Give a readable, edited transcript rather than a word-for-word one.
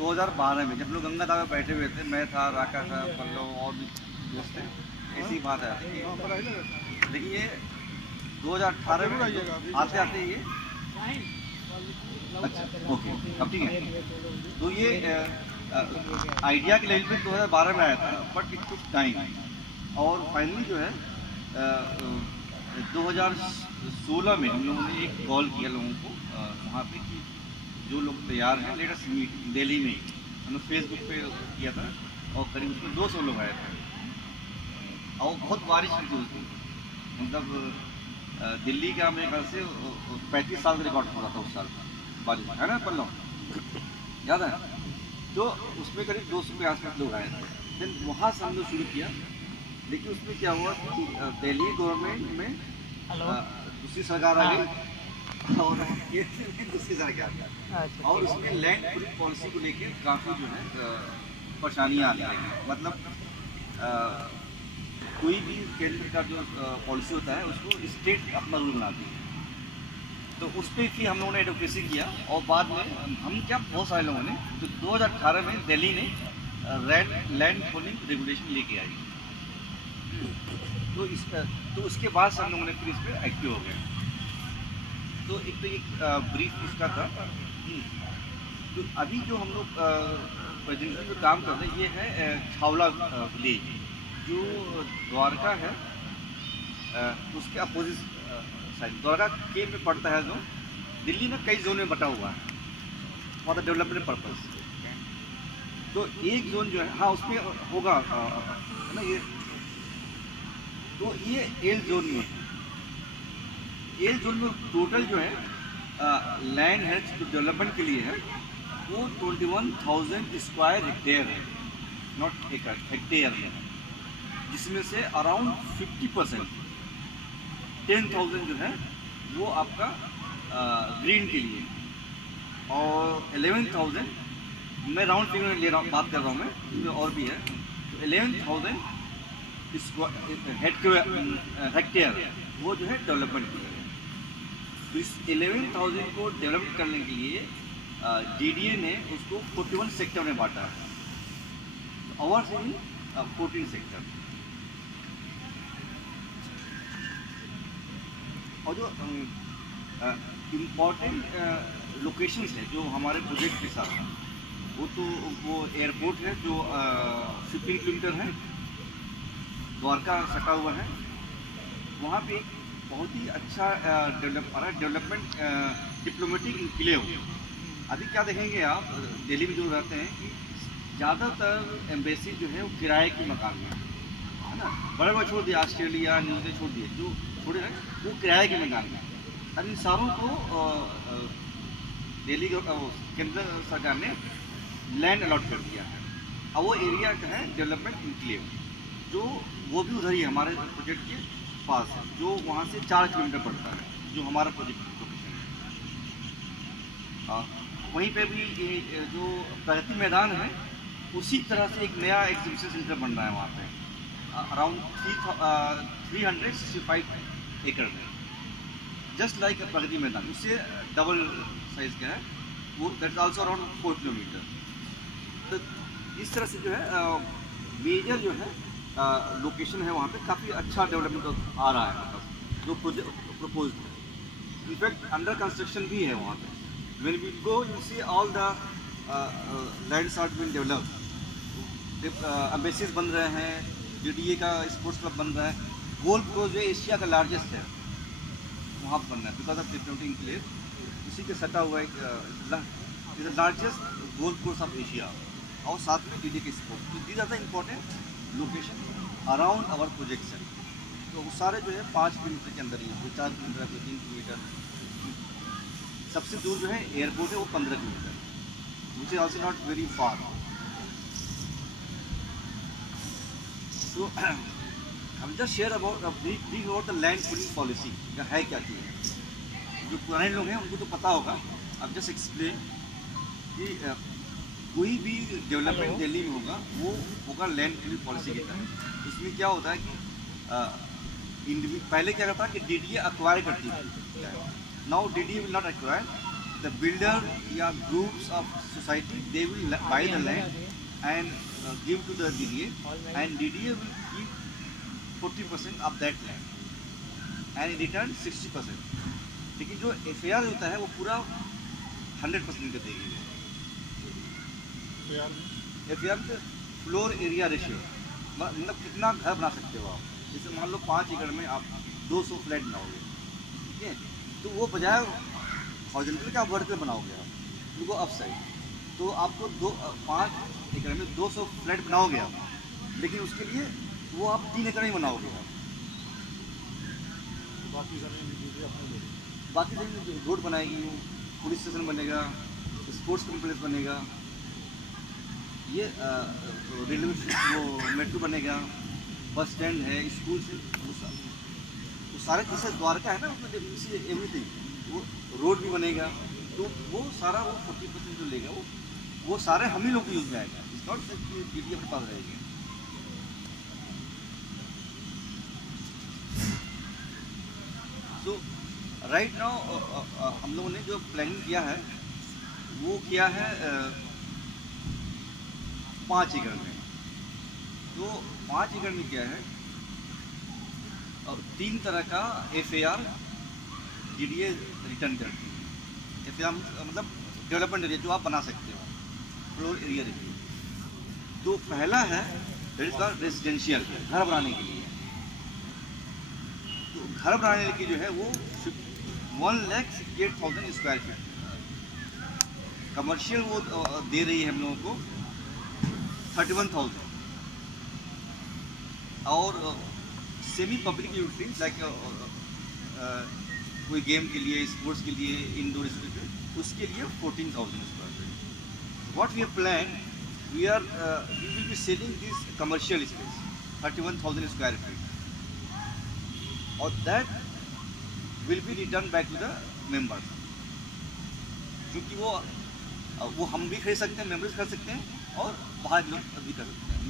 2012 में जब लोग गंगा दावे बैठे हुए थे, मैं था, राका था, पल्लव और भी दोस्त थे, ऐसी बात है। देखिए 2018 में आते आते ये अच्छा ओके अब ठीक है। तो ये आइडिया के लेवल पे 2012 में आया था, बट इट टुक टाइम और फाइनली जो है 2016 में हम लोगों ने एक कॉल किया लोगों को वहाँ पे कि जो लोग तैयार हैं लेट अस मीट दिल्ली में। हमने फेसबुक पे किया था और करीब उसमें 200 लोग आए थे और बहुत बारिश हुई थी उस दिन। मतलब दिल्ली का मेरे ख्याल से 35 साल का रिकॉर्ड हो रहा था उस साल बारिश, है ना पल्लव याद है? तो उसमें करीब 200 के आसपास लोग आए थे। देन वहाँ से हम लोग शुरू किया, लेकिन उसमें क्या हुआ कि दिल्ली गवर्नमेंट में दूसरी सरकार आ गई और ये दूसरी सरकार और उसमें लैंड पूरी पॉलिसी को लेकर काफ़ी जो है परेशानियाँ आने लगी। मतलब कोई भी केंद्र का जो पॉलिसी होता है उसको स्टेट अपना रूल बनाती है, तो उस पर भी हम लोगों ने एडवोकेसी किया और बाद में हम क्या बहुत सारे लोगों ने तो 2018 में दिल्ली ने लैंड होल्डिंग रेगुलेशन लेके आई। तो उसके बाद से हम लोगों ने फिर इस पर एक्टिव हो गए। तो एक ब्रीफ इसका था। तो अभी जो हम लोग प्रेजेंटली जो काम कर रहे हैं ये है छावला विलेज जो द्वारका है उसके अपोजिट साइड द्वारका के में पड़ता है। जो दिल्ली में कई जोन में बटा हुआ है फॉर द डेवलपमेंट पर्पज। तो एक जोन जो है हाँ उसमें होगा है ना ये। तो ये एल जोन में टोटल जो है लैंड है जो डेवलपमेंट के लिए है वो 21,000 स्क्वायर हेक्टेयर है, नॉट एकड़, हेक्टेयर है, जिसमें से अराउंड 50% 10,000 जो है वो आपका ग्रीन के लिए और 11,000 मैं राउंड फिगर ले रहा हूँ, बात कर रहा हूँ मैं, इसमें और भी है। तो 11,000 हेक्टेयर वो जो है डेवलपमेंट के लिए। तो इस 11,000 को डेवलप करने के लिए DDA ने उसको 41 सेक्टर में बांटा है। Hours in 14 sector. और जो इम्पॉर्टेंट लोकेशंस है जो हमारे प्रोजेक्ट के साथ वो एयरपोर्ट है जो 15 किलोमीटर है, द्वारका सटा हुआ है। वहाँ पे एक बहुत ही अच्छा डेवलपमेंट डिप्लोमेटिक इनक्लेव। अभी क्या देखेंगे आप दिल्ली में जो रहते हैं कि ज़्यादातर एम्बेसी जो है वो किराए के मकान में है ना, बड़े बड़े छोड़ दिए, ऑस्ट्रेलिया न्यूजीलैंड छोड़ दिए, जो छोड़े हैं वो किराए के मकान में। अब इन सारों को दिल्ली केंद्र सरकार ने लैंड अलॉट कर दिया है। अब वो एरिया का है डेवलपमेंट इनक्लेव, जो वो भी उधर ही हमारे प्रोजेक्ट के पास है, जो वहाँ से 4 किलोमीटर पड़ता है जो हमारा प्रोजेक्ट लोकेशन है। वहीं पे भी ये जो प्रगति मैदान है उसी तरह से एक नया एग्जीबिशन सेंटर बन रहा है वहाँ पे अराउंड 365 एकड़ में, जस्ट लाइक प्रगति मैदान, उससे डबल साइज का है वो। That's also around 4 kilometre. तो इस तरह से जो है मेजर जो है लोकेशन है वहाँ पे काफ़ी अच्छा डेवलपमेंट आ रहा है, मतलब जो प्रोजेक्ट प्रपोज है। इनफैक्ट अंडर कंस्ट्रक्शन भी है वहाँ पे। When we go, you see all the lands are being developed. Embassies बन रहे हैं, DDA का स्पोर्ट्स क्लब बन रहा है, गोल्फ कोर्स जो एशिया का लार्जेस्ट है वहाँ पर बनना है बिकॉज ऑफ डिप्लोमेटिक प्लेस। उसी के सटा हुआ एक largest golf course of Asia और साथ में DDA के स्पोर्ट्स। तो these are the important location around our projects है। तो वो सारे जो है 5 किलोमीटर के अंदर ही है, 4 किलोमीटर, 3 किलोमीटर। सबसे दूर जो है एयरपोर्ट है वो 15 kilometre, which is also not very far. तो हम just share about brief about the land pooling policy का है क्या चीज़। जो पुराने लोग हैं उनको तो पता होगा, अब जस्ट एक्सप्लेन कि कोई भी डेवलपमेंट दिल्ली में होगा वो होगा लैंड पूलिंग पॉलिसी के तहत। इसमें क्या होता है कि पहले क्या करता है कि DDA अक्वायर करती थी, now DDA will not acquire, the builder या groups of society, they will buy the land and give to the DDA, and DDA will give 40% of that land and in return 60%. लेकिन जो FAR होता है वो पूरा 100% का देगी। FAR में फ्लोर एरिया रेशियो, मतलब कितना घर बना सकते हो आप। जैसे मान लो 5 एकड़ में आप 200 फ्लैट बनाओगे, ठीक है, तो वो बजाय हॉरिजॉन्टल का वर्टिकल बनाओगे आप, उनको अप साइड, तो आपको 5 एकड़ में 200 फ्लैट बनाओगे आप, लेकिन उसके लिए वो आप 3 एकड़ में बनाओगे आप। बाकी जमीन रोड बनाएगी, पुलिस स्टेशन बनेगा, स्पोर्ट्स कॉम्प्लेक्स बनेगा, ये रेलवे वो मेट्रो बनेगा, बस स्टैंड है, स्कूल से वो सारे, जैसे द्वारका है ना उसमें एवरीथिंग, वो रोड भी बनेगा, तो वो सारा वो 40% जो लेगा वो सारे हम ही लोग को यूज में आएगा। इट्स नॉट कि DDA अपने पास रहेगी। सो राइट नाउ हम लोगों ने जो प्लानिंग किया है वो किया है 5 एकड़ में। तो 5 एकड़ में क्या है, और 3 तरह का FAR DDA रिटर्न करती है। FAR मतलब डेवलपमेंट एरिया जो आप बना सकते हो, फ्लोर एरिया देखिए। तो पहला है रेजिडेंशियल, घर बनाने के लिए। तो घर बनाने के लिए जो है वो 1,68,000 स्क्वायर फीट। कमर्शियल वो दे रही है हम लोगों को 31,000, और सेमी पब्लिक यूटिलिटीज लाइक कोई गेम के लिए, स्पोर्ट्स के लिए, इंडोर उसके लिए 14,000 square feet. What we have plan, we will be selling this commercial space 31,000 square feet, or that will be returned back to the members, क्योंकि वो हम भी खरीद सकते हैं, मेंबर्स खरीद सकते हैं, और बाहर लोग भी कर सकते हैं।